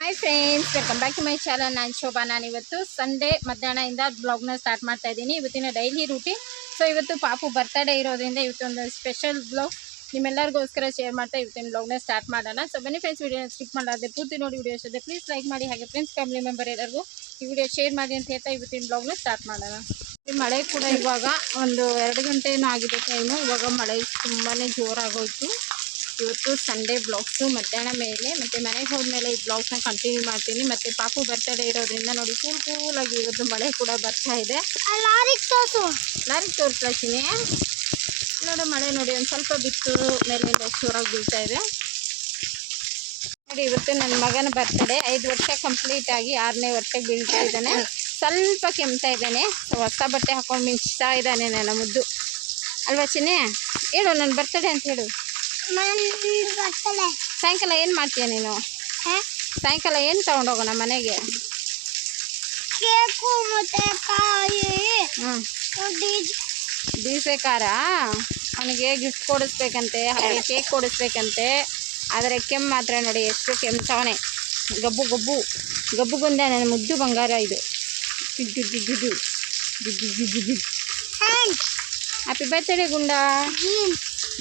Hi friends welcome back to my channel ನಾನು ಶೋಭಾ, ನಾನು ಇವತ್ತು ಸಂಡೇ ಮಧ್ಯಾಹ್ನದಿಂದ ಬ್ಲಾಗ್ನ ಸ್ಟಾರ್ಟ್ ಮಾಡ್ತಾ ಇದ್ದೀನಿ. ಇವತ್ತಿನ ಡೈಲಿ ರೂಟೀನ್ ಸೊ ಇವತ್ತು ಪಾಪು ಬರ್ತಡೇ ಇರೋದ್ರಿಂದ ಇವತ್ತೊಂದು ಸ್ಪೆಷಲ್ ಬ್ಲಾಗ್ ನಿಮ್ಮೆಲ್ಲರಿಗೋಸ್ಕರ ಶೇರ್ ಮಾಡ್ತಾ ಇವತ್ತಿನ ಬ್ಲಾಗ್ನ ಸ್ಟಾರ್ಟ್ ಮಾಡೋಣ. ಸೊ ಬನ್ನಿ ಫ್ರೆಂಡ್ಸ್ ವಿಡಿಯೋನ ಸ್ಕಿಪ್ ಮಾಡಾದ್ರೆ ಪೂರ್ತಿ ನೋಡಿ ವಿಡಿಯೋ ಇಷ್ಟದೆ ಪ್ಲೀಸ್ ಲೈಕ್ ಮಾಡಿ ಹಾಗೆ ಫ್ರೆಂಡ್ಸ್ ಫ್ಯಾಮಿಲಿ ಮೆಂಬರ್ ಎಲ್ಲರಿಗೂ ಈ ವಿಡಿಯೋ ಶೇರ್ ಮಾಡಿ ಅಂತ ಹೇಳ್ತಾ ಇವತ್ತಿನ ಬ್ಲಾಗ್ನ ಸ್ಟಾರ್ಟ್ ಮಾಡೋಣ. ಮಳೆ ಕೂಡ ಇವಾಗ ಒಂದು ಎರಡು ಗಂಟೆ ಏನೋ ಆಗಿದೆ ಟೈಮು ಇವಾಗ ಮಳೆ ತುಂಬಾ ಜೋರಾಗೋಯ್ತು. ಇವತ್ತು ಸಂಡೇ ಬ್ಲಾಗ್ಸು ಮಧ್ಯಾಹ್ನ ಮೇಲೆ ಮತ್ತು ಮನೆಗೆ ಹೋದ್ಮೇಲೆ ಈ ಬ್ಲಾಗ್ಸ್ನ ಕಂಟಿನ್ಯೂ ಮಾಡ್ತೀನಿ. ಮತ್ತು ಪಾಪು ಬರ್ತಡೇ ಇರೋದ್ರಿಂದ ನೋಡಿ ಕೂಲ್ ಕೂಲಾಗಿ ಇವತ್ತು ಮಳೆ ಕೂಡ ಬರ್ತಾ ಇದೆ. ಲಾರಿ ತೋರಿಸ್ತೀನಿ ಲಾರಿಗೆ ನೋಡಿ ಮಳೆ ನೋಡಿ ಒಂದು ಸ್ವಲ್ಪ ಬಿತ್ತು ಮೇಲಿಂದ ಜೋರಾಗಿ ಬೀಳ್ತಾ ಇದೆ. ನೋಡಿ ಇವತ್ತು ನನ್ನ ಮಗನ ಬರ್ತಡೇ ಐದು ವರ್ಷ ಕಂಪ್ಲೀಟ್ ಆಗಿ ಆರನೇ ವರ್ಷಕ್ಕೆ ಬೀಳ್ತಾ ಇದ್ದಾನೆ. ಸ್ವಲ್ಪ ಕೆಮ್ತಾ ಇದ್ದಾನೆ. ಸೊ ಹೊಸ ಬಟ್ಟೆ ಹಾಕೊಂಡು ಮಿಂಚ್ತಾ ಇದ್ದಾನೆ ನನ್ನ ಮುದ್ದು. ಅಲ್ವಾ ಚಿನ್ನೆ? ಹೇಳು ನನ್ನ ಬರ್ತಡೇ ಅಂತ ಹೇಳು. ಸಾಯಂಕಾಲ ಏನು ಮಾಡ್ತೀಯ ನೀನು? ಸಾಯಂಕಾಲ ಏನು ತೊಗೊಂಡೋಗೋಣ ಮನೆಗೆ? ಕೇಕು ಮತ್ತೆ ಕಾಯಿ. ಬೀಸೆ ಖಾರ? ಅವನಿಗೆ ಗಿಫ್ಟ್ ಕೊಡಿಸ್ಬೇಕಂತೆ ಹಾಗೆ ಕೇಕ್ ಕೊಡಿಸ್ಬೇಕಂತೆ. ಆದರೆ ಕೆಮ್ಮು ಮಾತ್ರ ನೋಡಿ ಎಷ್ಟು ಕೆಮ್ತಾವನೆ ಗಬ್ಬು ಗಬ್ಬು. ಗಬ್ಬು ಗುಂದ ನನ್ನ ಮುದ್ದು ಬಂಗಾರ ಇದು. ಹ್ಯಾಪಿ ಬರ್ತ್ಡೇ ಗುಂಡ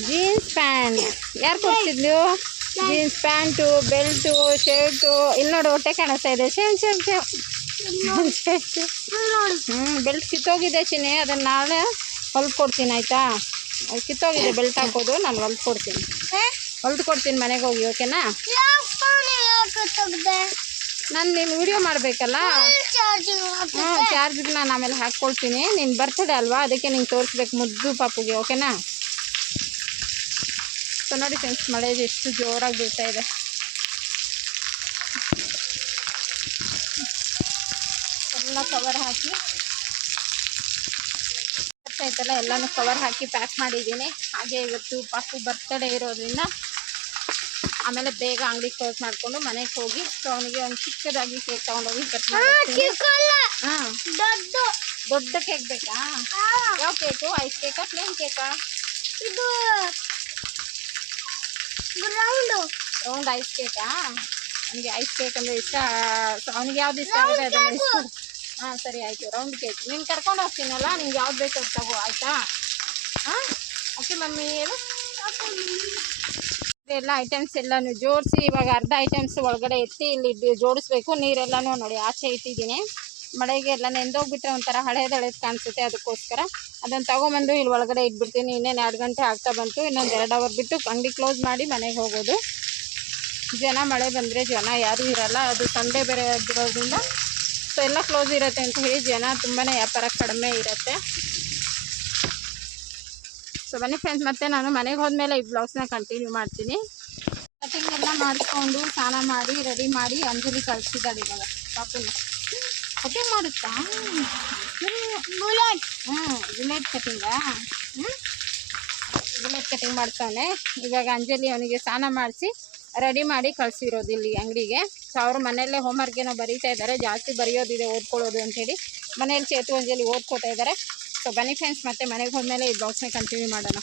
ಜೀನ್ಸ್ ಪ್ಯಾಂಟ್ ಯಾರು ಕೊಡ್ತಿದ್ಲು ಜೀನ್ಸ್ ಪ್ಯಾಂಟು ಬೆಲ್ಟು ಶರ್ಟು ಇಲ್ಲಿ ನೋಡು ಹೊಟ್ಟೆ ಕಾಣಿಸ್ತಾ ಇದೆ ಸೇಮ್ ಸೇಮ್ ಸೇಮ್ ಹ್ಞೂ ಬೆಲ್ಟ್ ಕಿತ್ತೋಗಿದೆ ಚಿನ್ನಿ ಅದನ್ನು ನಾಳೆ ಹೊಲ್ದು ಕೊಡ್ತೀನಿ ಆಯಿತಾ ಅದು ಕಿತ್ತೋಗಿದೆ ಬೆಲ್ಟ್ ಹಾಕೋದು ನಾನು ಹೊಲ್ದು ಕೊಡ್ತೀನಿ ಹೊಲ್ದು ಕೊಡ್ತೀನಿ ಮನೆಗೆ ಹೋಗಿ ಓಕೆನಾ ನಾನು ನೀನು ವಿಡಿಯೋ ಮಾಡಬೇಕಲ್ಲ? ಹ್ಞೂ ಚಾರ್ಜಿಗೆ ನಾನು ಆಮೇಲೆ ಹಾಕ್ಕೊಳ್ತೀನಿ ನೀನು ಬರ್ತಡೆ ಅಲ್ವಾ? ಅದಕ್ಕೆ ನಿಂಗೆ ತೋರಿಸ್ಬೇಕು ಮುದ್ದು ಪಾಪುಗೆ ಓಕೆನಾ ಸೊ ನೋಡಿ ಫ್ರೆಂಡ್ಸ್ ಮಳೆ ಎಷ್ಟು ಜೋರಾಗಿ ಬೀಳ್ತಾ ಇದೆ. ಎಲ್ಲ ಕವರ್ ಹಾಕಿ. ಆಯ್ತಲ್ಲ, ಎಲ್ಲನೂ ಕವರ್ ಹಾಕಿ ಪ್ಯಾಕ್ ಮಾಡಿದ್ದೀನಿ. ಹಾಗೆ ಇವತ್ತು ಪಾಪು ಬರ್ತಡೇ ಇರೋದ್ರಿಂದ ಆಮೇಲೆ ಬೇಗ ಅಂಗಡಿ ಕ್ಲೋಸ್ ಮಾಡ್ಕೊಂಡು ಮನೆಗೆ ಹೋಗಿ ಸೊ ಅವನಿಗೆ ಒಂದು ಚಿಕ್ಕದಾಗಿ ಕೇಕ್ ತೊಗೊಂಡೋಗಿ ಕಟ್ ಮಾಡ್ತೀನಿ ಚಿಕ್ಕಲ್ಲ. ಹಾಂ. ದೊಡ್ಡ. ದೊಡ್ಡ ಕೇಕ್ ಬೇಕಾ? ಯಾವ ಕೇಕು ಐಸ್ ಕೇಕಾ ಪ್ಲೇನ್ ಕೇಕಾ ಇದು ರೌಂಡು ರೌಂಡ್ ಐಸ್ ಕೇಕಾ ಅವನಿಗೆ ಐಸ್ ಕೇಕ್ ಅಂದರೆ ಇಷ್ಟ. ಅವನಿಗೆ ಯಾವ್ದು ಇಷ್ಟ ಆಗುತ್ತೆ ಅದನ್ನು ಇಷ್ಟ ಹಾಂ ಸರಿ ಆಯಿತು. ರೌಂಡ್ ಕೇಕ್ ನೀನು ಕರ್ಕೊಂಡು ಹೋಗ್ತೀನಲ್ಲ ನಿಂಗೆ ಯಾವ್ದು ಬೇಕು ಅದು ತಗೋ ಆಯಿತಾ? ಹಾಂ? ಓಕೆ ಮಮ್ಮಿ ಹೇಳು. ಎಲ್ಲ ಐಟಮ್ಸ್ ಎಲ್ಲಾನು ಜೋಡಿಸಿ, ಇವಾಗ ಅರ್ಧ ಐಟಮ್ಸ್ ಒಳಗಡೆ ಎತ್ತಿ ಇಲ್ಲಿ ಜೋಡಿಸ್ಬೇಕು. ನೀರೆಲ್ಲನೂ ನೋಡಿ, ಆಚೆ ಇಟ್ಟಿದ್ದೀನಿ. ಮಳೆಗೆ ಎಲ್ಲ ನೆಂದೋಗ್ಬಿಟ್ರೆ ಒಂಥರ ಹಳೇದು ಹಳೇದು ಕಾಣಿಸುತ್ತೆ ಅದಕ್ಕೋಸ್ಕರ. ಅದನ್ನು ತಗೊಂಬಂದು ಇಲ್ಲಿ ಒಳಗಡೆ ಇಟ್ಬಿಡ್ತೀನಿ. ಇನ್ನೇನು ಎರಡು ಗಂಟೆ ಆಗ್ತಾ ಬಂತು, ಇನ್ನೊಂದು ಎರಡು ಅವರ್ ಬಿಟ್ಟು ಅಂಗಡಿ ಕ್ಲೋಸ್ ಮಾಡಿ ಮನೆಗೆ ಹೋಗೋದು. ಜನ ಮಳೆ ಬಂದರೆ ಜನ ಯಾರೂ ಇರಲ್ಲ, ಅದು ಸಂಡೆ ಬೇರೆ ಆಗಿರೋದ್ರಿಂದ. ಸೊ ಎಲ್ಲ ಕ್ಲೋಸ್ ಇರುತ್ತೆ ಅಂತ ಹೇಳಿ ಜನ ತುಂಬಾ ವ್ಯಾಪಾರ ಕಡಿಮೆ ಇರುತ್ತೆ. ಸೊ ಬನ್ನಿ ಫ್ರೆಂಡ್ಸ್ ಮತ್ತೆ ನಾನು ಮನೆಗೆ ಹೋದ್ಮೇಲೆ ಈ ಬ್ಲೌಸ್ನ ಕಂಟಿನ್ಯೂ ಮಾಡ್ತೀನಿ. ಕಟಿಂಗ್ ಎಲ್ಲ ಮಾಡಿಕೊಂಡು ಸ್ನಾನ ಮಾಡಿ ರೆಡಿ ಮಾಡಿ ಅಂಜಲಿ ಕಳಿಸಿದ್ದಾಳೆ ಇವಾಗ. ಪಾಪುನ. ಕಟಿಂಗ್ ಮಾಡುತ್ತಾ? ಬುಲೆಟ್ ಹ್ಞೂ ಬುಲೆಟ್ ಕಟಿಂಗಾ ಹ್ಞೂ ಬುಲೆಟ್ ಕಟಿಂಗ್ ಮಾಡ್ತಾನೆ. ಇವಾಗ ಅಂಜಲಿ ಅವನಿಗೆ ಸ್ನಾನ ಮಾಡಿಸಿ ರೆಡಿ ಮಾಡಿ ಕಳಿಸಿರೋದು ಇಲ್ಲಿ ಅಂಗಡಿಗೆ. ಸೊ ಅವರು ಮನೆಯಲ್ಲೇ ಹೋಮ್ವರ್ಕ್ ಏನೋ ಬರೀತಾ ಇದ್ದಾರೆ. ಜಾಸ್ತಿ ಬರೆಯೋದಿದೆ, ಓದ್ಕೊಳ್ಳೋದು ಅಂತೇಳಿ. ಮನೆಯಲ್ಲಿ ಚೇತು ಅಂಜಲಿ ಓದ್ಕೋತಾ ಇದ್ದಾರೆ. ಸೊ ಬನ್ನಿ ಫ್ರೆಂಡ್ಸ್ ಮತ್ತೆ ಮನೆಗೆ ಹೋದ್ಮೇಲೆ ಈ ಬ್ಲಾಗ್ಸ್ನ ಕಂಟಿನ್ಯೂ ಮಾಡೋಣ.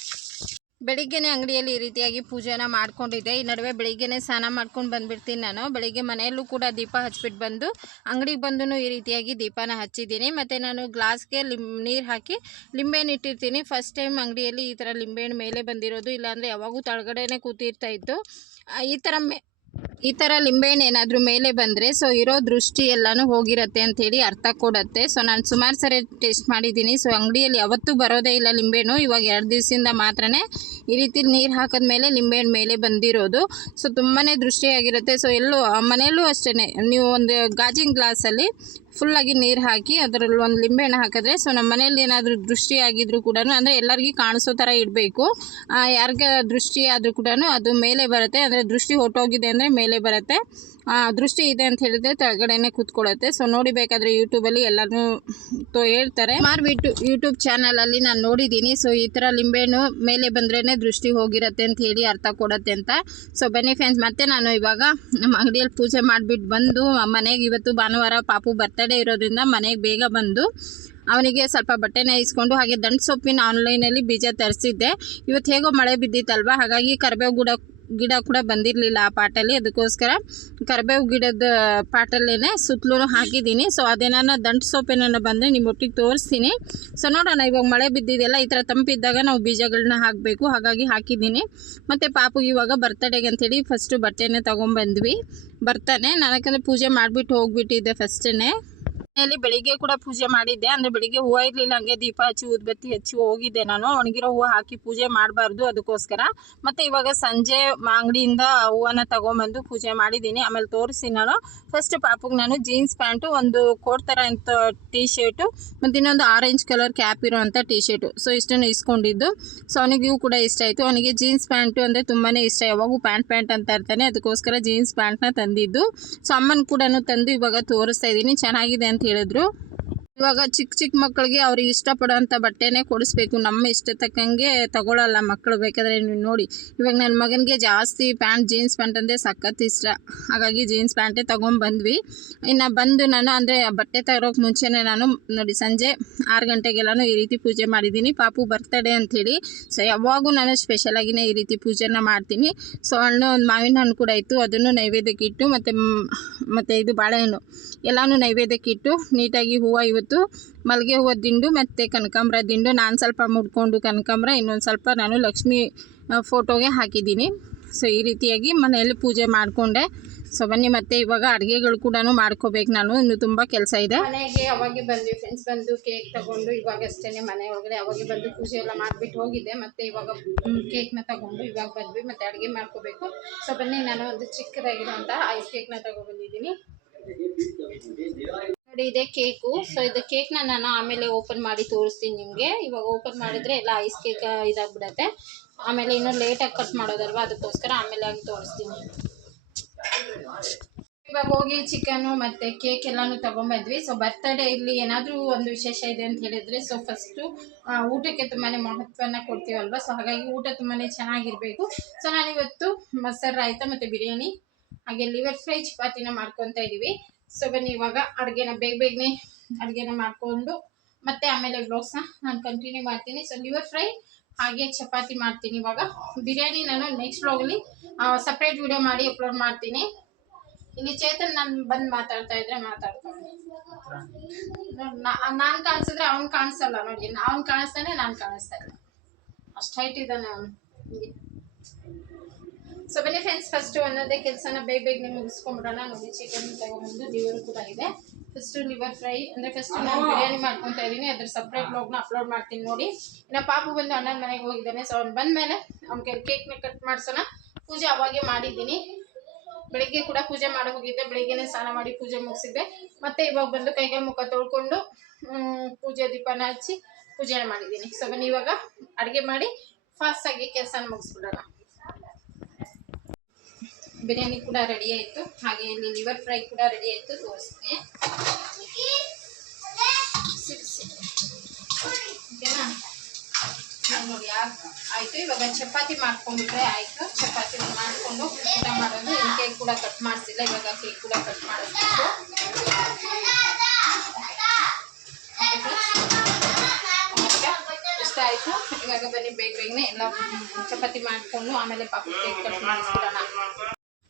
ಬೆಳಿಗ್ಗೆನೇ ಅಂಗಡಿಯಲ್ಲಿ ಈ ರೀತಿಯಾಗಿ ಪೂಜೆನ ಮಾಡ್ಕೊಂಡಿದ್ದೆ. ಈ ನಡುವೆ ಬೆಳಿಗ್ಗೆನೇ ಸ್ನಾನ ಮಾಡ್ಕೊಂಡು ಬಂದ್ಬಿಡ್ತೀನಿ ನಾನು. ಬೆಳಿಗ್ಗೆ ಮನೆಯಲ್ಲೂ ಕೂಡ ದೀಪ ಹಚ್ಬಿಟ್ಟು ಬಂದು, ಅಂಗಡಿಗೆ ಬಂದು ಈ ರೀತಿಯಾಗಿ ದೀಪನ ಹಚ್ಚಿದ್ದೀನಿ. ಮತ್ತು ನಾನು ಗ್ಲಾಸ್ಗೆ ಲಿಮ್, ನೀರು ಹಾಕಿ ಲಿಂಬೆಹಣ್ಣು ಇಟ್ಟಿರ್ತೀನಿ. ಫಸ್ಟ್ ಟೈಮ್ ಅಂಗಡಿಯಲ್ಲಿ ಈ ಥರ ಲಿಂಬೆಹಣ್ಣು ಮೇಲೆ ಬಂದಿರೋದು. ಇಲ್ಲಾಂದರೆ ಯಾವಾಗೂ ತಳಗಡೆನೇ ಕೂತಿರ್ತಾ ಇತ್ತು. ಈ ಥರ ಮೇ ಈ ಥರ ಲಿಂಬೆಹಣ್ಣು ಏನಾದರೂ ಮೇಲೆ ಬಂದರೆ ಸೊ ಇರೋ ದೃಷ್ಟಿ ಎಲ್ಲನೂ ಹೋಗಿರತ್ತೆ ಹೇಳಿ ಅರ್ಥ ಕೊಡುತ್ತೆ. ಸೊ ನಾನು ಸುಮಾರು ಸರಿ ಟೇಸ್ಟ್ ಮಾಡಿದ್ದೀನಿ. ಸೊ ಅಂಗಡಿಯಲ್ಲಿ ಯಾವತ್ತೂ ಬರೋದೇ ಇಲ್ಲ ಲಿಂಬೆಹಣ್ಣು. ಇವಾಗ ಎರಡು ದಿವಸದಿಂದ ಮಾತ್ರ ಈ ರೀತಿ ನೀರು ಹಾಕಿದ್ಮೇಲೆ ಲಿಂಬೆಹಣ್ಣು ಮೇಲೆ ಬಂದಿರೋದು. ಸೊ ತುಂಬಾ ದೃಷ್ಟಿಯಾಗಿರುತ್ತೆ. ಸೊ ಎಲ್ಲೂ ಮನೆಯಲ್ಲೂ ಅಷ್ಟೇ ನೀವು ಒಂದು ಗಾಜಿನ ಗ್ಲಾಸಲ್ಲಿ ಫುಲ್ಲಾಗಿ ನೀರು ಹಾಕಿ ಅದರಲ್ಲಿ ಒಂದು ಲಿಂಬೆಹಣ್ಣು ಹಾಕಿದ್ರೆ ಸೊ ನಮ್ಮ ಮನೆಯಲ್ಲಿ ಏನಾದರೂ ದೃಷ್ಟಿ ಆಗಿದ್ರು ಕೂಡ ಅಂದರೆ ಎಲ್ಲರಿಗೂ ಕಾಣಿಸೋ ಥರ ಇಡಬೇಕು. ಯಾರಿಗೆ ದೃಷ್ಟಿ ಆದರೂ ಕೂಡ ಅದು ಮೇಲೆ ಬರುತ್ತೆ. ಅಂದರೆ ದೃಷ್ಟಿ ಹೊಟ್ಟೋಗಿದೆ ಅಂದರೆ ಮೇಲೆ ಬರುತ್ತೆ. ದೃಷ್ಟಿ ಇದೆ ಅಂತ ಹೇಳಿದ್ರೆ ತೆಳಗಡೆನೆ ಕೂತ್ಕೊಳ್ಳುತ್ತೆ. ಸೊ ನೋಡಿ ಬೇಕಾದರೆ ಯೂಟ್ಯೂಬಲ್ಲಿ ಎಲ್ಲರೂ ತೋ ಹೇಳ್ತಾರೆ. ಮಾರ್ಬಿಟ್ಟು ಯೂಟ್ಯೂ ಯೂಟ್ಯೂಬ್ ಚಾನಲಲ್ಲಿ ನಾನು ನೋಡಿದ್ದೀನಿ ಸೊ ಈ ಥರ ಲಿಂಬೆಹಣ್ಣು ಮೇಲೆ ಬಂದ್ರೇ ದೃಷ್ಟಿ ಹೋಗಿರತ್ತೆ ಅಂತ ಹೇಳಿ ಅರ್ಥ ಕೊಡುತ್ತೆ ಅಂತ. ಸೊ ಬನ್ನಿ ಫ್ರೆಂಡ್ಸ್ ಮತ್ತೆ ನಾನು ಇವಾಗ ನಮ್ಮ ಅಂಗಡಿಯಲ್ಲಿ ಪೂಜೆ ಮಾಡಿಬಿಟ್ಟು ಬಂದು ಮನೆಗೆ ಇವತ್ತು ಭಾನುವಾರ ಪಾಪು ಬರ್ತಡೇ ಇರೋದ್ರಿಂದ ಮನೆಗೆ ಬೇಗ ಬಂದು, ಅವನಿಗೆ ಸ್ವಲ್ಪ ಬಟ್ಟೆನ ಇಸ್ಕೊಂಡು ಹಾಗೆ ದಂಟು ಸೊಪ್ಪಿನ ಆನ್ಲೈನಲ್ಲಿ ಬೀಜ ತರಿಸಿದ್ದೆ. ಇವತ್ತು ಹೇಗೋ ಮಳೆ ಬಿದ್ದಿತ್ತಲ್ವ? ಹಾಗಾಗಿ ಕರಿಬೇವು ಗಿಡ ಗಿಡ ಕೂಡ ಬಂದಿರಲಿಲ್ಲ ಆ ಪಾಟಲ್ಲಿ. ಅದಕ್ಕೋಸ್ಕರ ಕರಿಬೇವು ಗಿಡದ ಪಾಟಲ್ಲೇ ಸುತ್ತಲೂ ಹಾಕಿದ್ದೀನಿ. ಸೊ ಅದೇನಾರ ದಂಟು ಸೊಪ್ಪೇನ ಬಂದರೆ ನಿಮ್ಮ ಒಟ್ಟಿಗೆ ತೋರಿಸ್ತೀನಿ. ಸೊ ನೋಡೋಣ, ಇವಾಗ ಮಳೆ ಬಿದ್ದಿದೆಯಲ್ಲ, ಈ ಥರ ತಂಪಿದ್ದಾಗ ನಾವು ಬೀಜಗಳನ್ನ ಹಾಕಬೇಕು. ಹಾಗಾಗಿ ಹಾಕಿದ್ದೀನಿ. ಮತ್ತು ಪಾಪುಗೆ ಇವಾಗ ಬರ್ತಡೇಗೆ ಅಂಥೇಳಿ ಫಸ್ಟು ಬಟ್ಟೆನೇ ತೊಗೊಂಬಂದ್ವಿ. ಬರ್ತಾನೆ. ನಾನು ಯಾಕಂದರೆ ಪೂಜೆ ಮಾಡಿಬಿಟ್ಟು ಹೋಗ್ಬಿಟ್ಟಿದ್ದೆ ಫಸ್ಟೇ ಮನೆಯಲ್ಲಿ ಬೆಳಿಗ್ಗೆ ಕೂಡ ಪೂಜೆ ಮಾಡಿದ್ದೆ. ಅಂದ್ರೆ ಬೆಳಿಗ್ಗೆ ಹೂವು ಇರ್ಲಿಲ್ಲ, ಹಂಗೆ ದೀಪ ಹಚ್ಚಿ ಉದ್ಬತ್ತಿ ಹಚ್ಚಿ ಹೋಗಿದ್ದೆ ನಾನು. ಒಣಗಿರೋ ಹೂವು ಹಾಕಿ ಪೂಜೆ ಮಾಡಬಾರ್ದು ಅದಕ್ಕೋಸ್ಕರ. ಮತ್ತೆ ಇವಾಗ ಸಂಜೆ ಅಂಗಡಿಯಿಂದ ಹೂವನ್ನ ತಗೊಂಬಂದು ಪೂಜೆ ಮಾಡಿದ್ದೀನಿ. ಆಮೇಲೆ ತೋರಿಸಿ ನಾನು. ಫಸ್ಟ್ ಪಾಪುಗೆ ನಾನು ಜೀನ್ಸ್ ಪ್ಯಾಂಟು ಒಂದು ಕೋಟ್ ಥರ ಅಂತ ಟೀ ಶರ್ಟು ಮತ್ತು ಇನ್ನೊಂದು ಆರೆಂಜ್ ಕಲರ್ ಕ್ಯಾಪ್ ಇರೋವಂಥ ಟೀ ಶರ್ಟು ಸೊ ಇಷ್ಟನ್ನು ಇಸ್ಕೊಂಡಿದ್ದು. ಸೊ ಅವನಿಗೆ ಕೂಡ ಇಷ್ಟ ಆಯಿತು. ಅವನಿಗೆ ಜೀನ್ಸ್ ಪ್ಯಾಂಟು ಅಂದರೆ ತುಂಬಾ ಇಷ್ಟ. ಯಾವಾಗೂ ಪ್ಯಾಂಟ್ ಪ್ಯಾಂಟ್ ಅಂತ ಇರ್ತಾನೆ. ಅದಕ್ಕೋಸ್ಕರ ಜೀನ್ಸ್ ಪ್ಯಾಂಟ್ನ ತಂದಿದ್ದು. ಸೊ ಅಮ್ಮನ ಕೂಡ ತಂದು ಇವಾಗ ತೋರಿಸ್ತಾ ಇದ್ದೀನಿ. ಚೆನ್ನಾಗಿದೆ ಅಂತ ಹೇಳಿದ್ರು. ಇವಾಗ ಚಿಕ್ಕ ಚಿಕ್ಕ ಮಕ್ಕಳಿಗೆ ಅವ್ರಿಗೆ ಇಷ್ಟಪಡೋಂಥ ಬಟ್ಟೆನೇ ಕೊಡಿಸ್ಬೇಕು. ನಮ್ಮ ಇಷ್ಟ ತಕ್ಕಂಗೆ ತಗೊಳ್ಳಲ್ಲ ಮಕ್ಕಳು. ಬೇಕಾದರೆ ನೀವು ನೋಡಿ. ಇವಾಗ ನನ್ನ ಮಗನಿಗೆ ಜಾಸ್ತಿ ಪ್ಯಾಂಟ್, ಜೀನ್ಸ್ ಪ್ಯಾಂಟ್ ಅಂದರೆ ಸಖತ್ ಇಷ್ಟ. ಹಾಗಾಗಿ ಜೀನ್ಸ್ ಪ್ಯಾಂಟೇ ತೊಗೊಂಬಂದ್ವಿ ಇನ್ನು ಬಂದು ನಾನು ಅಂದರೆ ಬಟ್ಟೆ ತರೋಕೆ ಮುಂಚೆನೇ ನಾನು ನೋಡಿ ಸಂಜೆ ಆರು ಗಂಟೆಗೆಲ್ಲನೂ ಈ ರೀತಿ ಪೂಜೆ ಮಾಡಿದ್ದೀನಿ. ಪಾಪು ಬರ್ತಡೇ ಅಂಥೇಳಿ ಸೊ ಯಾವಾಗೂ ನಾನು ಸ್ಪೆಷಲಾಗಿನೇ ಈ ರೀತಿ ಪೂಜೆನ ಮಾಡ್ತೀನಿ. ಸೊ ಹಣ್ಣು ಒಂದು ಮಾವಿನ ಹಣ್ಣು ಕೂಡ ಇತ್ತು. ಅದನ್ನು ನೈವೇದ್ಯಕ್ಕೆ ಇಟ್ಟು ಮತ್ತು ಮತ್ತು ಇದು ಬಾಳೆಹಣ್ಣು. ಎಲ್ಲನೂ ನೈವೇದ್ಯಕ್ಕೆ ಇಟ್ಟು ನೀಟಾಗಿ ಹೂವು ಇವತ್ತು ಮಲ್ಲಿಗೆ ಹೂವು ದಿಂಡು ಮತ್ತು ಕನಕಾಂಬ್ರ ದಿಂಡು ನಾನು ಸ್ವಲ್ಪ ಮುಡ್ಕೊಂಡು ಕನಕಾಂಬ್ರ, ಇನ್ನೊಂದು ಸ್ವಲ್ಪ ನಾನು ಲಕ್ಷ್ಮಿ ಫೋಟೋಗೆ ಹಾಕಿದ್ದೀನಿ. ಸೊ ಈ ರೀತಿಯಾಗಿ ಮನೆಯಲ್ಲಿ ಪೂಜೆ ಮಾಡಿಕೊಂಡೆ. ಸೊ ಬನ್ನಿ ಮತ್ತೆ ಇವಾಗ ಅಡುಗೆಗಳು ಕೂಡ ಮಾಡ್ಕೋಬೇಕು ನಾನು. ಇನ್ನು ತುಂಬ ಕೆಲಸ ಇದೆ. ಮನೆಗೆ ಅವಾಗೆ ಬಂದ್ವಿ. ಫ್ರೆಂಡ್ಸ್ ಬಂದು ಕೇಕ್ ತಗೊಂಡು ಇವಾಗ ಅಷ್ಟೇ ಮನೆ ಒಳಗಡೆ ಅವಾಗೆ ಬಂದು ಪೂಜೆ ಎಲ್ಲ ಮಾಡಿಬಿಟ್ಟು ಹೋಗಿದ್ದೆ. ಮತ್ತೆ ಇವಾಗ ಕೇಕ್ನ ತಗೊಂಡು ಇವಾಗ ಬಂದ್ವಿ. ಮತ್ತೆ ಅಡುಗೆ ಮಾಡ್ಕೋಬೇಕು. ಸೊ ಬನ್ನಿ, ನಾನು ಒಂದು ಚಿಕ್ಕದಾಗಿರುವಂತಹ ಐಸ್ ಕೇಕ್ನ ತಗೊಬಂದಿದ್ದೀನಿ ಇದೆ ಕೇಕು. ಸೊ ಇದು ಕೇಕ್ನ ನಾನು ಆಮೇಲೆ ಓಪನ್ ಮಾಡಿ ತೋರಿಸ್ತೀನಿ ನಿಮಗೆ. ಇವಾಗ ಓಪನ್ ಮಾಡಿದ್ರೆ ಎಲ್ಲ ಐಸ್ ಕೇಕ್ ಇದಾಗ್ಬಿಡತ್ತೆ. ಆಮೇಲೆ ಇನ್ನೂ ಲೇಟಾಗಿ ಕಟ್ ಮಾಡೋದಲ್ವಾ? ಅದಕ್ಕೋಸ್ಕರ ಆಮೇಲೆ ಆಗಿ ತೋರಿಸ್ತೀನಿ. ಇವಾಗ ಹೋಗಿ ಚಿಕನು ಮತ್ತು ಕೇಕ್ ಎಲ್ಲಾನು ತೊಗೊಂಬಂದ್ವಿ. ಸೊ ಬರ್ತಡೇ ಇಲ್ಲಿ ಏನಾದರೂ ಒಂದು ವಿಶೇಷ ಇದೆ ಅಂತ ಹೇಳಿದ್ರೆ ಸೊ ಫಸ್ಟು ಊಟಕ್ಕೆ ತುಂಬಾ ಮಹತ್ವನ ಕೊಡ್ತೀವಲ್ವ? ಸೊ ಹಾಗಾಗಿ ಊಟ ತುಂಬಾ ಚೆನ್ನಾಗಿರಬೇಕು. ಸೊ ನಾನಿವತ್ತು ಮೊಸರು, ರಾಯ್ತ ಮತ್ತು ಬಿರಿಯಾನಿ, ಹಾಗೆ ಲಿವರ್ ಫ್ರೈ ಚಪಾತಿನ ಮಾಡ್ಕೊತಾ ಇದ್ದೀವಿ ಸೊ ಬನ್ನಿ, ಇವಾಗ ಅಡುಗೆನ ಬೇಗ ಬೇಗನೆ ಅಡುಗೆನ ಮಾಡಿಕೊಂಡು ಮತ್ತೆ ಆಮೇಲೆ ಬ್ಲಾಗ್ಸ್ನ ನಾನು ಕಂಟಿನ್ಯೂ ಮಾಡ್ತೀನಿ. ಸೊ ಲಿವರ್ ಫ್ರೈ ಹಾಗೆ ಚಪಾತಿ ಮಾಡ್ತೀನಿ ಇವಾಗ. ಬಿರಿಯಾನಿ ನಾನು ನೆಕ್ಸ್ಟ್ ಬ್ಲಾಗಲ್ಲಿ ಸಪ್ರೇಟ್ ವಿಡಿಯೋ ಮಾಡಿ ಅಪ್ಲೋಡ್ ಮಾಡ್ತೀನಿ. ಇಲ್ಲಿ ಚೇತನ್ ನಾನು ಬಂದು ಮಾತಾಡ್ತಾ ಇದ್ರೆ ಮಾತಾಡ್ತಾನೆ. ನಾನು ಕಾಣಿಸಿದ್ರೆ ಅವ್ನು ಕಾಣಿಸಲ್ಲ ನೋಡಿ. ಅವ್ನು ಕಾಣಿಸ್ತಾನೆ, ನಾನು ಕಾಣಿಸ್ತಾ ಇಲ್ಲ. ಅಷ್ಟು ಹೈಟ್ ಇದ್ದಾನೆ ಅವನು. ಸೊ ಬನ್ನಿ ಫ್ರೆಂಡ್ಸ್ ಫಸ್ಟು ಒಂದೊಂದೇ ಕೆಲಸನ ಬೇಗ ಬೇಗನೆ ಮುಗಿಸ್ಕೊಂಡ್ಬಿಡೋಣ ನೋಡಿ ಚಿಕನ್ ತಗೊಂಡ್ಬಂದು ಲಿವರ್ ಕೂಡ ಇದೆ ಫಸ್ಟ್ ಲಿವರ್ ಫ್ರೈ ಅಂದರೆ ಫಸ್ಟ್ ನಾನು ಬಿರಿಯಾನಿ ಮಾಡ್ಕೊತಾ ಇದ್ದೀನಿ ಅದ್ರ ಸಪ್ರೇಟ್ ಬ್ಲಾಗ್ನ ಅಪ್ಲೋಡ್ ಮಾಡ್ತೀನಿ ನೋಡಿ. ಇನ್ನು ಪಾಪು ಬಂದು ಅಣ್ಣನ ಮನೆಗೆ ಹೋಗಿದ್ದಾನೆ ಸೊ ಅವ್ನು ಬಂದಮೇಲೆ ಅವ್ನಿಗೆ ಕೇಕ್ನ ಕಟ್ ಮಾಡ್ಸೋಣ. ಪೂಜೆ ಅವಾಗೆ ಮಾಡಿದ್ದೀನಿ. ಬೆಳಿಗ್ಗೆ ಕೂಡ ಪೂಜೆ ಮಾಡಿ ಹೋಗಿದ್ದೆ ಬೆಳಿಗ್ಗೆನೆ ಸ್ನಾನ ಮಾಡಿ ಪೂಜೆ ಮುಗಿಸಿದ್ದೆ. ಮತ್ತೆ ಇವಾಗ ಬಂದು ಕೈಗೆ ಮುಖ ತೊಳ್ಕೊಂಡು ಪೂಜೆ ದೀಪನ ಹಚ್ಚಿ ಪೂಜೆ ಮಾಡಿದ್ದೀನಿ. ಸೊ ಬನ್ನಿ ಇವಾಗ ಅಡುಗೆ ಮಾಡಿ ಫಾಸ್ಟಾಗಿ ಕೆಲಸನ ಮುಗಿಸ್ಬಿಡೋಣ. ಬಿರಿಯಾನಿ ಕೂಡ ರೆಡಿ ಆಯಿತು. ಹಾಗೆ ಇಲ್ಲಿ ಲಿವರ್ ಫ್ರೈ ಕೂಡ ರೆಡಿ ಆಯಿತು. ತೋರಿಸ್ತೀನಿ. ಓಕೆನಾ ನೋಡಿ ಆಯ್ತು, ಇವಾಗ ಚಪಾತಿ ಮಾಡ್ಕೊಂಡ್ಬಿಟ್ರೆ ಆಯಿತು. ಚಪಾತಿ ಮಾಡಿಕೊಂಡು ಊಟ ಮಾಡೋದು. ಇನ್ನು ಕೇಕ್ ಕೂಡ ಕಟ್ ಮಾಡಿಸಿಲ್ಲ. ಇವಾಗ ಕೇಕ್ ಕೂಡ ಕಟ್ ಮಾಡಿಸ್ಬೇಕು. ಇಷ್ಟ ಆಯಿತು. ಇವಾಗ ಬನ್ನಿ, ಬೇಗ ಬೇಗನೆ ಎಲ್ಲ ಚಪಾತಿ ಮಾಡಿಕೊಂಡು ಆಮೇಲೆ ಪಾಪ ಕೇಕ್ ಕಟ್ ಮಾಡಿಸ್ಬಿಡೋಣ.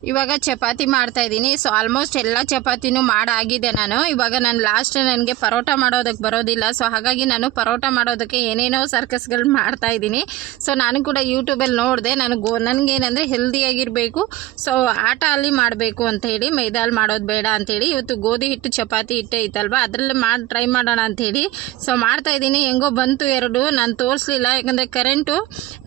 ಇವಾಗ ಚಪಾತಿ ಮಾಡ್ತಾ ಇದ್ದೀನಿ. ಸೊ ಆಲ್ಮೋಸ್ಟ್ ಎಲ್ಲ ಚಪಾತಿನೂ ಮಾಡಾಗಿದೆ ನಾನು. ಇವಾಗ ನಾನು ಲಾಸ್ಟ್ ನನಗೆ ಪರೋಟ ಮಾಡೋದಕ್ಕೆ ಬರೋದಿಲ್ಲ. ಸೊ ಹಾಗಾಗಿ ನಾನು ಪರೋಟ ಮಾಡೋದಕ್ಕೆ ಏನೇನೋ ಸರ್ಕಸ್ಗಳು ಮಾಡ್ತಾ ಇದ್ದೀನಿ. ಸೊ ನಾನು ಕೂಡ ಯೂಟ್ಯೂಬಲ್ಲಿ ನೋಡಿದೆ. ನನಗೆ ನನಗೇನಂದರೆ ಹೆಲ್ದಿಯಾಗಿರಬೇಕು ಸೊ ಆಟ ಅಲ್ಲಿ ಮಾಡಬೇಕು ಅಂತ ಹೇಳಿ, ಮೈದಾಲ್ ಮಾಡೋದು ಬೇಡ ಅಂಥೇಳಿ ಇವತ್ತು ಗೋಧಿ ಹಿಟ್ಟು, ಚಪಾತಿ ಹಿಟ್ಟೆ ಇತ್ತಲ್ವ ಅದರಲ್ಲಿ ಮಾಡಿ ಟ್ರೈ ಮಾಡೋಣ ಅಂಥೇಳಿ ಸೊ ಮಾಡ್ತಾ ಇದ್ದೀನಿ. ಹೆಂಗೋ ಬಂತು ಎರಡು. ನಾನು ತೋರಿಸ್ಲಿಲ್ಲ. ಯಾಕಂದರೆ ಕರೆಂಟು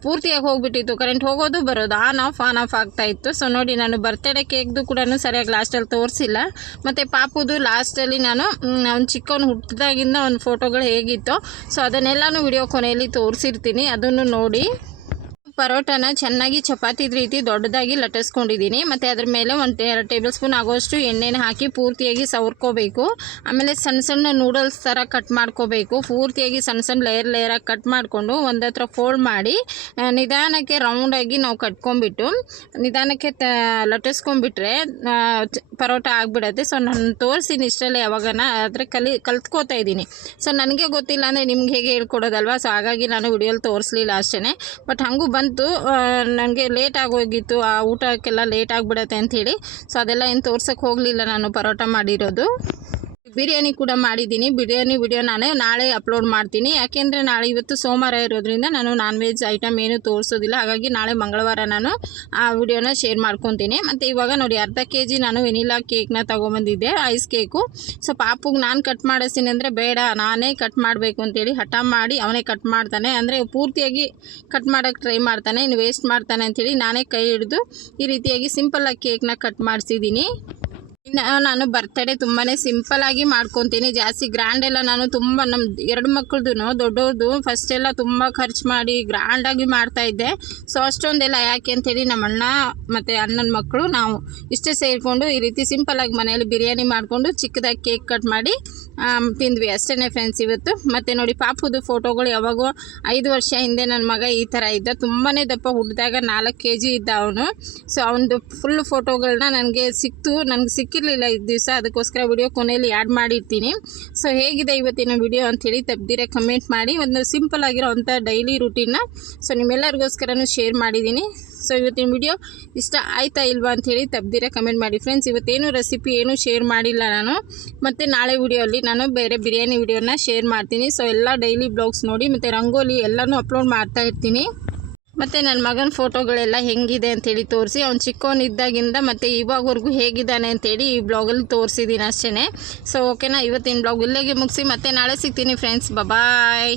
ಪೂರ್ತಿಯಾಗಿ ಹೋಗ್ಬಿಟ್ಟಿತ್ತು. ಕರೆಂಟ್ ಹೋಗೋದು ಬರೋದು ಆನ್ ಆಫ್ ಆನ್ ಆಫ್ ಆಗ್ತಾಯಿತ್ತು ಸೊ ನೋಡಿ ನಾನು ಬರ್ತಡೇ ಕೇಕ್ದು ಕೂಡ ಸರಿಯಾಗಿ ಲಾಸ್ಟಲ್ಲಿ ತೋರಿಸಿಲ್ಲ. ಮತ್ತು ಪಾಪುದು ಲಾಸ್ಟಲ್ಲಿ ನಾನು ಅವ್ನು ಚಿಕ್ಕವನು ಹುಟ್ಟಿದಾಗಿಂದ ಅವ್ನ ಫೋಟೋಗಳು ಹೇಗಿತ್ತು, ಸೊ ಅದನ್ನೆಲ್ಲನೂ ವಿಡಿಯೋ ಕೊನೆಯಲ್ಲಿ ತೋರಿಸಿರ್ತೀನಿ. ಅದನ್ನು ನೋಡಿ. ಪರೋಟನ ಚೆನ್ನಾಗಿ ಚಪಾತಿ ರೀತಿ ದೊಡ್ಡದಾಗಿ ಲಟ್ಟಿಸ್ಕೊಂಡಿದ್ದೀನಿ. ಮತ್ತು ಅದ್ರ ಮೇಲೆ ಒಂದು ಎರಡು ಟೇಬಲ್ ಸ್ಪೂನ್ ಆಗೋಷ್ಟು ಎಣ್ಣೆನ ಹಾಕಿ ಪೂರ್ತಿಯಾಗಿ ಸವರ್ಕೋಬೇಕು. ಆಮೇಲೆ ಸಣ್ಣ ಸಣ್ಣ ನೂಡಲ್ಸ್ ಥರ ಕಟ್ ಮಾಡ್ಕೋಬೇಕು. ಪೂರ್ತಿಯಾಗಿ ಸಣ್ಣ ಸಣ್ಣ ಲೇಯರ್ ಲೇಯರಾಗಿ ಕಟ್ ಮಾಡಿಕೊಂಡು ಒಂದು ಹತ್ರ ಫೋಲ್ಡ್ ಮಾಡಿ ನಿಧಾನಕ್ಕೆ ರೌಂಡಾಗಿ ನಾವು ಕಟ್ಕೊಂಡ್ಬಿಟ್ಟು, ನಿಧಾನಕ್ಕೆ ತ, ಲಟ್ಟಿಸ್ಕೊಂಡ್ಬಿಟ್ರೆ ಪರೋಟ ಆಗಿಬಿಡತ್ತೆ. ಸೊ ನಾನು ತೋರಿಸಿನಿ ಇಷ್ಟರಲ್ಲಿ ಯಾವಾಗನ, ಆದರೆ ಕಲಿ, ಕಲ್ತ್ಕೋತಾ ಇದ್ದೀನಿ. ಸೊ ನನಗೆ ಗೊತ್ತಿಲ್ಲ ಅಂದರೆ ನಿಮ್ಗೆ ಹೇಗೆ ಹೇಳ್ಕೊಡೋದಲ್ವಾ? ಸೊ ಹಾಗಾಗಿ ನಾನು ವಿಡಿಯೋಲಿ ತೋರಿಸ್ಲಿಲ್ಲ ಅಷ್ಟೇ ಬಟ್ ಹಾಗೂ ಬಂತು. ನನಗೆ ಲೇಟ್ ಆಗೋಗಿತ್ತು ಆ ಊಟಕ್ಕೆಲ್ಲ ಲೇಟ್ ಆಗಿಬಿಡತ್ತೆ ಅಂಥೇಳಿ ಸೊ ಅದೆಲ್ಲ ಏನು ತೋರ್ಸೋಕ್ಕೆ ಹೋಗಲಿಲ್ಲ ನಾನು, ಪರೋಟ ಮಾಡಿರೋದು. ಬಿರಿಯಾನಿ ಕೂಡ ಮಾಡಿದ್ದೀನಿ. ಬಿರಿಯಾನಿ ವಿಡಿಯೋ ನಾನೇ ನಾಳೆ ಅಪ್ಲೋಡ್ ಮಾಡ್ತೀನಿ. ಯಾಕೆಂದರೆ ನಾಳೆ ಇವತ್ತು ಸೋಮವಾರ ಇರೋದ್ರಿಂದ ನಾನು ನಾನ್ ವೆಜ್ ಐಟಮ್ ಏನು ತೋರಿಸೋದಿಲ್ಲ. ಹಾಗಾಗಿ ನಾಳೆ ಮಂಗಳವಾರ ನಾನು ಆ ವಿಡಿಯೋನ ಶೇರ್ ಮಾಡ್ಕೊತೀನಿ. ಮತ್ತು ಇವಾಗ ನೋಡಿ ಅರ್ಧ ಕೆ ಜಿ ನಾನು ವೆನಿಲಾ ಕೇಕ್ನ ತೊಗೊಂಬಂದಿದ್ದೆ ಐಸ್ ಕೇಕು ಸೊ ಪಾಪುಗೆ ನಾನು ಕಟ್ ಮಾಡಿಸ್ತೀನಿ ಅಂದರೆ ಬೇಡ. ನಾನೇ ಕಟ್ ಮಾಡಬೇಕು ಅಂತೇಳಿ ಹಠ ಮಾಡಿ ಅವನೇ ಕಟ್ ಮಾಡ್ತಾನೆ. ಅಂದರೆ ಪೂರ್ತಿಯಾಗಿ ಕಟ್ ಮಾಡೋಕ್ಕೆ ಟ್ರೈ ಮಾಡ್ತಾನೆ, ಇನ್ನು ವೇಸ್ಟ್ ಮಾಡ್ತಾನೆ ಅಂಥೇಳಿ ನಾನೇ ಕೈ ಹಿಡಿದು ಈ ರೀತಿಯಾಗಿ ಸಿಂಪಲ್ಲಾಗಿ ಕೇಕ್ನ ಕಟ್ ಮಾಡಿಸಿದ್ದೀನಿ. ಇನ್ನು ನಾನು ಬರ್ತಡೇ ತುಂಬಾ ಆಗಿ ಮಾಡ್ಕೊತೀನಿ. ಜಾಸ್ತಿ ಗ್ರ್ಯಾಂಡ್ ಎಲ್ಲ ನಾನು ತುಂಬ ನಮ್ಮ ಎರಡು ಮಕ್ಕಳದು ದೊಡ್ಡವ್ರದ್ದು ಫಸ್ಟ್ ಎಲ್ಲ ತುಂಬ ಖರ್ಚು ಮಾಡಿ ಗ್ರ್ಯಾಂಡಾಗಿ ಮಾಡ್ತಾಯಿದ್ದೆ ಸೊ ಅಷ್ಟೊಂದೆಲ್ಲ ಯಾಕೆ ಅಂತೇಳಿ ನಮ್ಮ ಅಣ್ಣ ಮತ್ತು ಅಣ್ಣನ ಮಕ್ಕಳು ನಾವು ಇಷ್ಟೇ ಸೇರಿಕೊಂಡು ಈ ರೀತಿ ಸಿಂಪಲಾಗಿ ಮನೆಯಲ್ಲಿ ಬಿರಿಯಾನಿ ಮಾಡಿಕೊಂಡು ಚಿಕ್ಕದಾಗಿ ಕೇಕ್ ಕಟ್ ಮಾಡಿ ತಿಂದ್ವಿ. ಅಷ್ಟೇ ಫ್ರೆಂಡ್ಸ್ ಇವತ್ತು. ಮತ್ತು ನೋಡಿ ಪಾಪುದು ಫೋಟೋಗಳು ಯಾವಾಗೋ ಐದು ವರ್ಷ ಹಿಂದೆ ನನ್ನ ಮಗ ಈ ಥರ ಇದ್ದ. ತುಂಬಾ ದಪ್ಪ ಹುಟ್ಟಿದಾಗ ನಾಲ್ಕು ಕೆ ಜಿ ಇದ್ದ ಅವನು. ಸೊ ಅವನದು ಫುಲ್ ಫೋಟೋಗಳನ್ನ ನನಗೆ ಸಿಕ್ತು. ನನಗೆ ಸಿಕ್ಕಿರಲಿಲ್ಲ ಇದು ದಿವಸ, ಅದಕ್ಕೋಸ್ಕರ ವಿಡಿಯೋ ಕೊನೆಯಲ್ಲಿ ಆ್ಯಡ್ ಮಾಡಿರ್ತೀನಿ. ಸೊ ಹೇಗಿದೆ ಇವತ್ತಿನ ವಿಡಿಯೋ ಅಂಥೇಳಿ ತಪ್ಪದಿರ ಕಮೆಂಟ್ ಮಾಡಿ. ಒಂದು ಸಿಂಪಲ್ ಆಗಿರೋವಂಥ ಡೈಲಿ ರುಟೀನ್ನ ಸೊ ನಿಮ್ಮೆಲ್ಲರಿಗೋಸ್ಕರನೂ ಶೇರ್ ಮಾಡಿದ್ದೀನಿ. ಸೊ ಇವತ್ತಿನ ವಿಡಿಯೋ ಇಷ್ಟ ಆಯ್ತಾ ಇಲ್ವಾ ಅಂಥೇಳಿ ತಪ್ಪದಿರ ಕಮೆಂಟ್ ಮಾಡಿ. ಫ್ರೆಂಡ್ಸ್ ಇವತ್ತೇನು ರೆಸಿಪಿ ಏನೂ ಶೇರ್ ಮಾಡಿಲ್ಲ ನಾನು. ಮತ್ತು ನಾಳೆ ವಿಡಿಯೋಲ್ಲಿ ನಾನು ಬೇರೆ ಬಿರಿಯಾನಿ ವಿಡಿಯೋನ ಶೇರ್ ಮಾಡ್ತೀನಿ. ಸೊ ಎಲ್ಲ ಡೈಲಿ ಬ್ಲಾಗ್ಸ್ ನೋಡಿ ಮತ್ತು ರಂಗೋಲಿ ಎಲ್ಲನೂ ಅಪ್ಲೋಡ್ ಮಾಡ್ತಾ ಇರ್ತೀನಿ. ಮತ್ತು ನನ್ನ ಮಗನ ಫೋಟೋಗಳೆಲ್ಲ ಹೆಂಗಿದೆ ಅಂತೇಳಿ ತೋರಿಸಿ, ಅವ್ನು ಚಿಕ್ಕವನಿದ್ದಾಗಿಂದ ಮತ್ತು ಇವಾಗವರೆಗೂ ಹೇಗಿದ್ದಾನೆ ಅಂತೇಳಿ ಈ ಬ್ಲಾಗಲ್ಲಿ ತೋರಿಸಿದ್ದೀನಿ ಅಷ್ಟೇ ಸೊ ಓಕೆನಾ ಇವತ್ತಿನ ಬ್ಲಾಗ್ ಇಲ್ಲಿಗೆ ಮುಗಿಸಿ, ಮತ್ತೆ ನಾಳೆ ಸಿಗ್ತೀನಿ ಫ್ರೆಂಡ್ಸ್ ಬಾಯ್